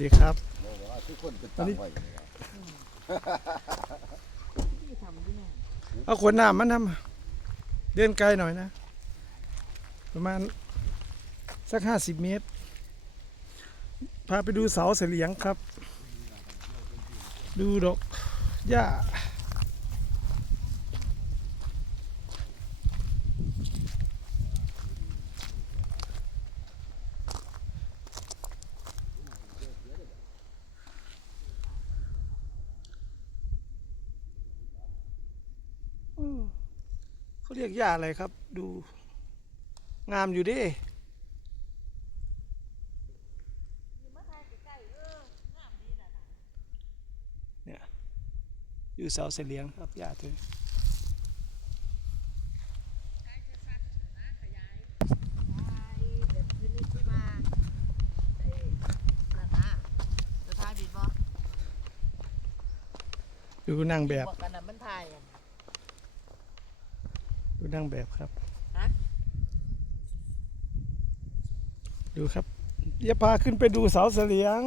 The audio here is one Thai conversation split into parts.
ดีครับบอกว่าทุกคนเป็นตั้งไว้นี่นะที่ทำที่ไหนเอาขวดน้ำมันทำเดินไกลหน่อยนะ ประมาณสักห้าสิบเมตร พาไปดูเสาเสลียงครับ ดูดอกหญ้าอืม เขาเรียกหญ้าอะไรครับ ดู งามอยู่เดิมาทายใกล้ๆเอองามดีน่ะนะอยู่เสาเสลียงครับหญ้าตัวนี้ใช้ชัดๆนะขยายทายแบบชนิดที่ว่าไอ้นาตาจะทายดีบ่ดูนางแบบบอกกันน่ะมันทายกัน ดูนางแบบครับฮะดูครับเดี๋ยวพาขึ้นไปดูเสาเสลียง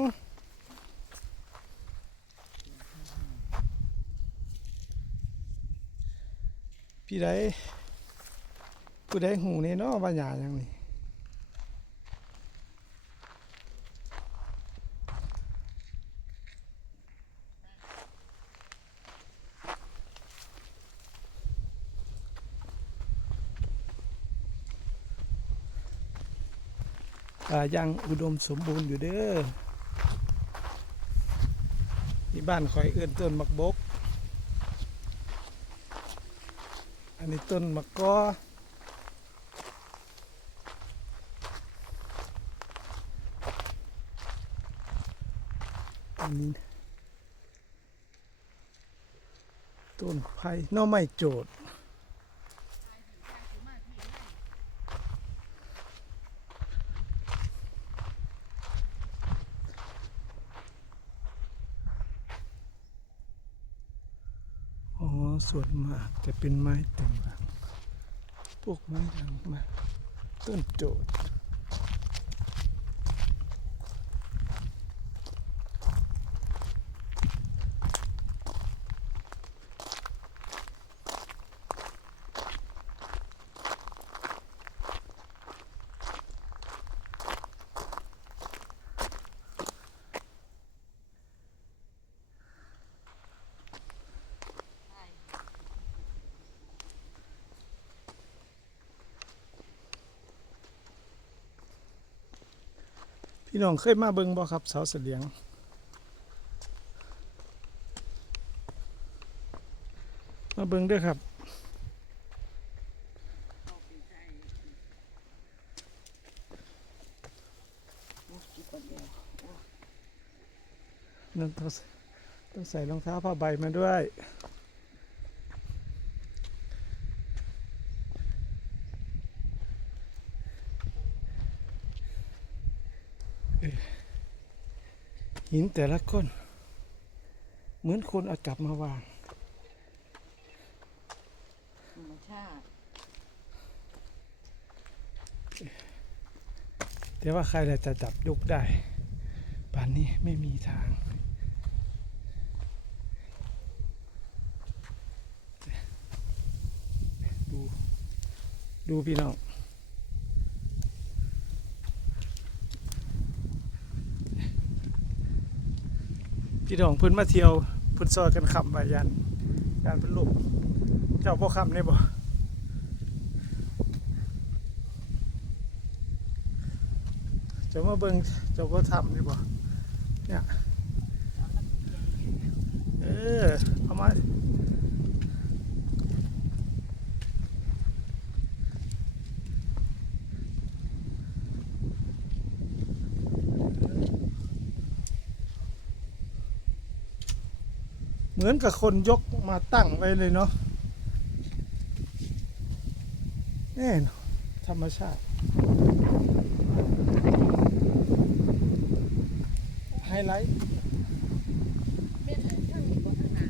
พี่ใดผู้ใดหูนี่เนาะว่าหยาอย่างนี้ อ่ายังอุดมสมบูรณ์อยู่เด้อที่บ้านคอยเอื้อนต้นมักบก อันนี้ต้นมะกออันนี้ต้นไผ่น่อไม้โจดอ๋อ ส่วนมากจะเป็นไม้เต็มหลังพวกไม้หลังมาต้นโจด พี่น้องเคยมาเบิงบ่ครับเสาเสลียง มาเบิงด้วยครับนั่นต้องใส่รองเท้าผ้าใบมาด้วย หินแต่ละก้อนเหมือนคนเอาจับมาวางธรรมชาติแต่ว่าใครจะจับยกได้ป่านนี้ไม่มีทางดู ดูพี่น้อง พี่น้องเพิ่นมาเที่ยวเพิ่นซอยกันคำบายันการเป็นลมเจ้าพ่อคำได้บ่จะมาเบิ่งเจ้าพ่อทำได้บ่เนี่ยเออเอามา เหมือนกับคนยกมาตั้งไว้เลยเนาะแน่นธรรมชาติ ไฮไลท์ เป็นทั้งนี้บ่ทั้งหน้า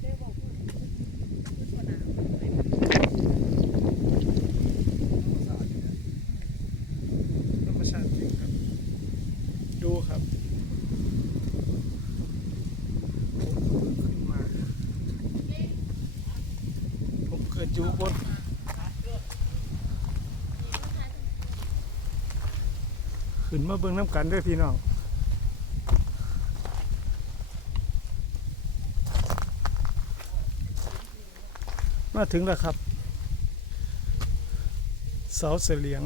เด้บอกว่าคือตัวหน้าไปมัน อยู่บนขึ้นมาเบิ้งน้ำกันด้วยพี่น้องมาถึงแล้วครับ เสาเสลียง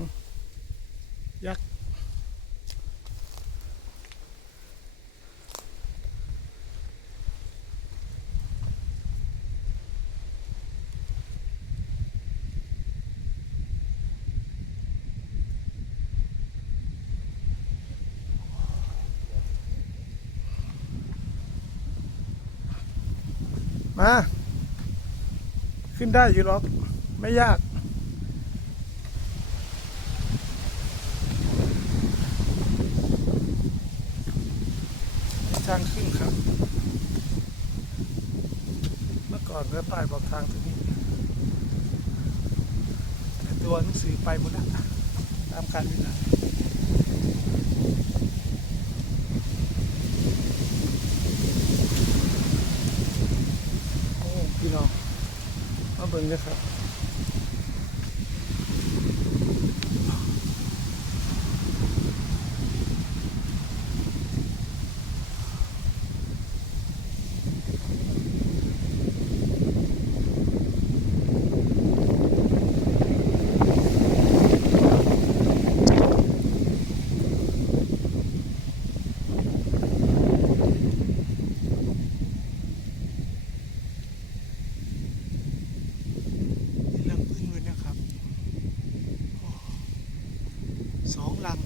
มา ขึ้นได้อยู่หรอก ไม่ยาก ทางขึ้นครับ เมื่อก่อนเรือป้ายบอกทางตรงนี้ แต่ตัวหนังสือไปหมดแล้วตามการเวลาโอ้พี่น้อง มาเบิ่งเลยครับ นี่ลังพึ่งเลยนะครับโอ้ สองลัง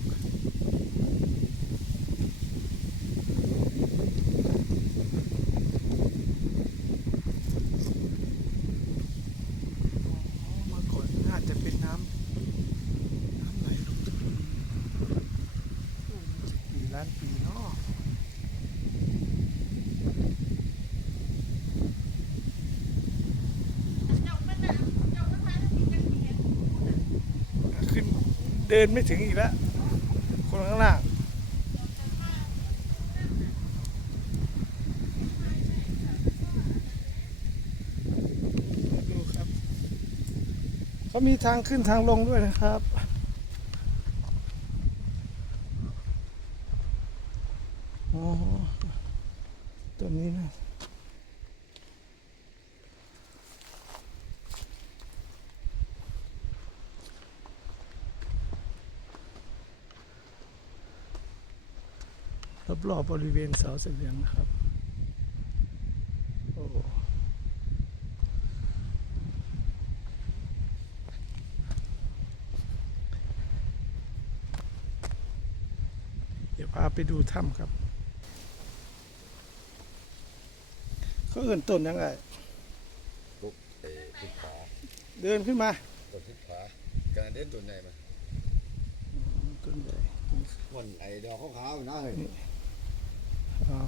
อ๋อเมื่อก่อนน่าจะเป็นน้ำน้ำไหลลงทุนกี่ล้านปีเนาะขึ้นเดินไม่ถึงอีกแล้ว คนข้างล่างดูครับ เขามีทางขึ้นทางลงด้วยนะครับอ๋อตัวนี้นะรอบๆบบริเวณเสาเสลียงนะครับ โอ้ เดี๋ยว พาไปดูถ้ำครับ เขาเอื่นต้นยังไงลุกเอทิศขาเดินขึ้นมาตัวทิศขาการเด่นตัวไหนมาต้นใหญ่คนไอ้ดอกขาวๆนะเฮ้ยอ๋อ